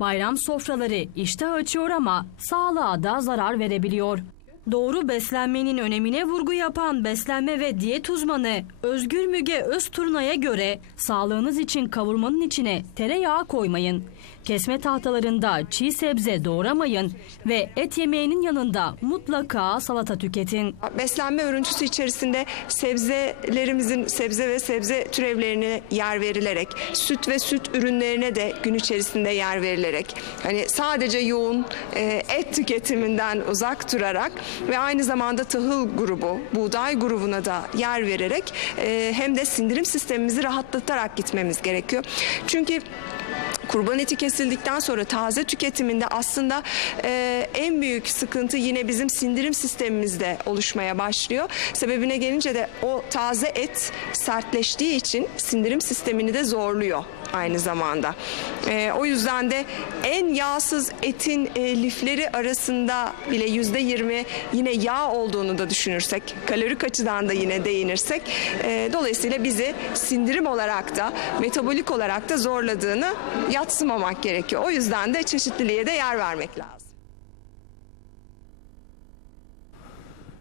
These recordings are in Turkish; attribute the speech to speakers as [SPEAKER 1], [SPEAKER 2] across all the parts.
[SPEAKER 1] Bayram sofraları iştah açıyor ama sağlığa da zarar verebiliyor. Doğru beslenmenin önemine vurgu yapan beslenme ve diyet uzmanı Özgür Müge Özturna'ya göre sağlığınız için kavurmanın içine tereyağı koymayın. Kesme tahtalarında çiğ sebze doğramayın ve et yemeğinin yanında mutlaka salata tüketin.
[SPEAKER 2] Beslenme örüntüsü içerisinde sebzelerimizin sebze ve sebze türevlerine yer verilerek, süt ve süt ürünlerine de gün içerisinde yer verilerek, hani sadece yoğun e, et tüketiminden uzak durarak ve aynı zamanda tahıl grubu, buğday grubuna da yer vererek e, hem de sindirim sistemimizi rahatlatarak gitmemiz gerekiyor. Çünkü Kurban eti kesildikten sonra taze tüketiminde aslında e, en büyük sıkıntı yine bizim sindirim sistemimizde oluşmaya başlıyor. Sebebine gelince de o taze et sertleştiği için sindirim sistemini de zorluyor aynı zamanda. E, o yüzden de en yağsız etin e, lifleri arasında bile yüzde yirmi yine yağ olduğunu da düşünürsek, kalorik açıdan da yine değinirsek, e, dolayısıyla bizi sindirim olarak da metabolik olarak da zorladığını yatsımamak gerekiyor. O yüzden de çeşitliliğe de yer vermek lazım.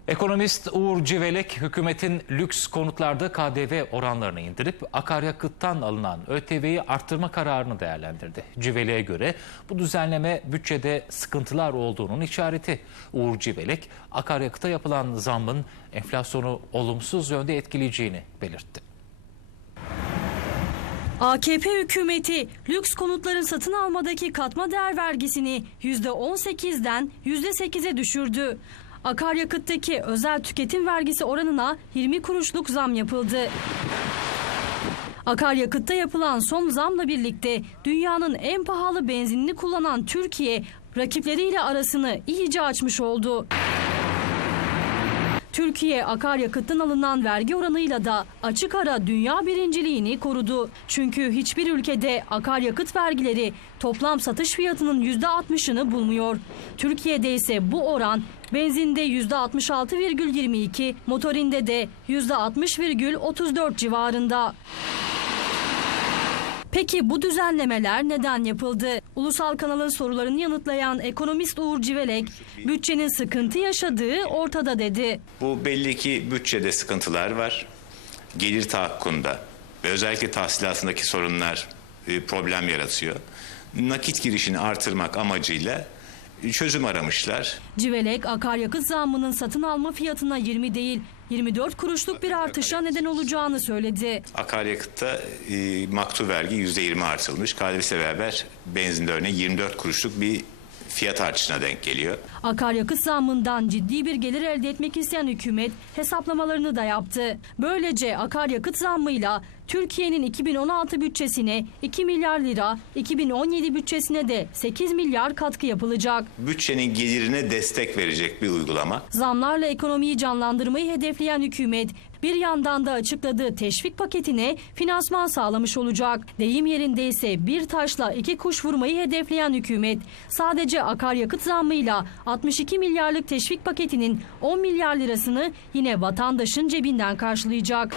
[SPEAKER 3] Ekonomist Uğur Civelek hükümetin lüks konutlarda KDV oranlarını indirip akaryakıttan alınan ÖTV'yi arttırma kararını değerlendirdi. Civelek'e göre bu düzenleme bütçede sıkıntılar olduğunun işareti. Uğur Civelek akaryakıta yapılan zammın enflasyonu olumsuz yönde etkileyeceğini belirtti.
[SPEAKER 1] AKP hükümeti lüks konutların satın almadaki katma değer vergisini %18'den %8'e düşürdü. Akaryakıttaki özel tüketim vergisi oranına 20 kuruşluk zam yapıldı. Akaryakıtta yapılan son zamla birlikte dünyanın en pahalı benzinini kullanan Türkiye rakipleriyle arasını iyice açmış oldu. Türkiye akaryakıttan alınan vergi oranıyla da açık ara dünya birinciliğini korudu. Çünkü hiçbir ülkede akaryakıt vergileri toplam satış fiyatının %60'ını bulmuyor. Türkiye'de ise bu oran benzinde %66,22, motorinde de %60,34 civarında. Peki bu düzenlemeler neden yapıldı? Ulusal kanalın sorularını yanıtlayan ekonomist Uğur Civelek, bütçenin sıkıntı yaşadığı ortada dedi.
[SPEAKER 4] Bu belli ki bütçede sıkıntılar var. Gelir tahakkunda ve özellikle tahsilatındaki sorunlar e, problem yaratıyor. Nakit girişini artırmak amacıyla çözüm aramışlar.
[SPEAKER 1] Civelek akaryakıt zammının satın alma fiyatına 20 değil 24 kuruşluk bir artışa neden olacağını söyledi.
[SPEAKER 4] Akaryakıtta e, maktu vergi %20 artırılmış. KDV'si beraber benzinde örneğin 24 kuruşluk bir fiyat artışına denk geliyor.
[SPEAKER 1] Akaryakıt zammından ciddi bir gelir elde etmek isteyen hükümet hesaplamalarını da yaptı. Böylece akaryakıt zammıyla Türkiye'nin 2016 bütçesine 2 milyar lira, 2017 bütçesine de 8 milyar katkı yapılacak.
[SPEAKER 4] Bütçenin gelirine destek verecek bir uygulama.
[SPEAKER 1] Zamlarla ekonomiyi canlandırmayı hedefleyen hükümet bir yandan da açıkladığı teşvik paketine finansman sağlamış olacak. Deyim yerinde ise bir taşla iki kuş vurmayı hedefleyen hükümet sadece akaryakıt zammıyla 62 milyarlık teşvik paketinin 10 milyar lirasını yine vatandaşın cebinden karşılayacak.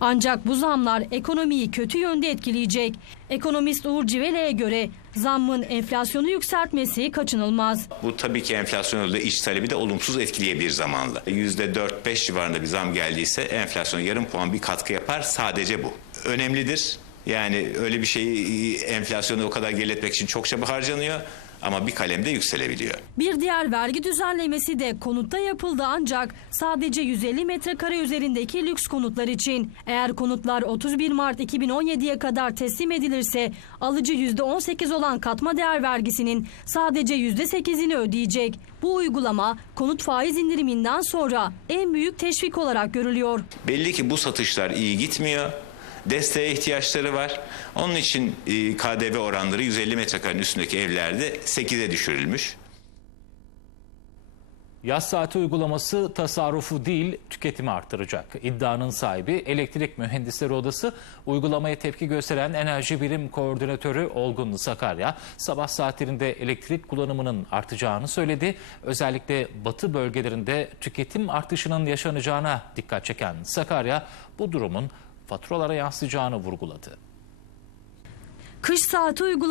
[SPEAKER 1] Ancak bu zamlar ekonomiyi kötü yönde etkileyecek. Ekonomist Uğur Civelek'e göre zammın enflasyonu yükseltmesi kaçınılmaz.
[SPEAKER 4] Bu tabii ki enflasyonu da iç talebi de olumsuz etkileyebilir zamanla. %4-5 civarında bir zam geldiyse enflasyona yarım puan bir katkı yapar sadece bu. Önemlidir. Yani öyle bir şeyi enflasyonu o kadar geriletmek için çok çaba harcanıyor ama bir kalemde yükselebiliyor.
[SPEAKER 1] Bir diğer vergi düzenlemesi de konutta yapıldı ancak sadece 150 metrekare üzerindeki lüks konutlar için. Eğer konutlar 31 Mart 2017'ye kadar teslim edilirse alıcı %18 olan katma değer vergisinin sadece %8'ini ödeyecek. Bu uygulama konut faiz indiriminden sonra en büyük teşvik olarak görülüyor.
[SPEAKER 4] Belli ki bu satışlar iyi gitmiyor. Desteğe ihtiyaçları var. Onun için e, KDV oranları 150 metrekarenin üstündeki evlerde 8'e düşürülmüş.
[SPEAKER 3] Yaz saati uygulaması tasarrufu değil tüketimi artıracak. İddianın sahibi Elektrik Mühendisleri Odası uygulamaya tepki gösteren Enerji Birim Koordinatörü Olgun Sakarya sabah saatlerinde elektrik kullanımının artacağını söyledi. Özellikle batı bölgelerinde tüketim artışının yaşanacağına dikkat çeken Sakarya bu durumun faturalara yansıyacağını vurguladı.
[SPEAKER 1] Kış saati uygulaması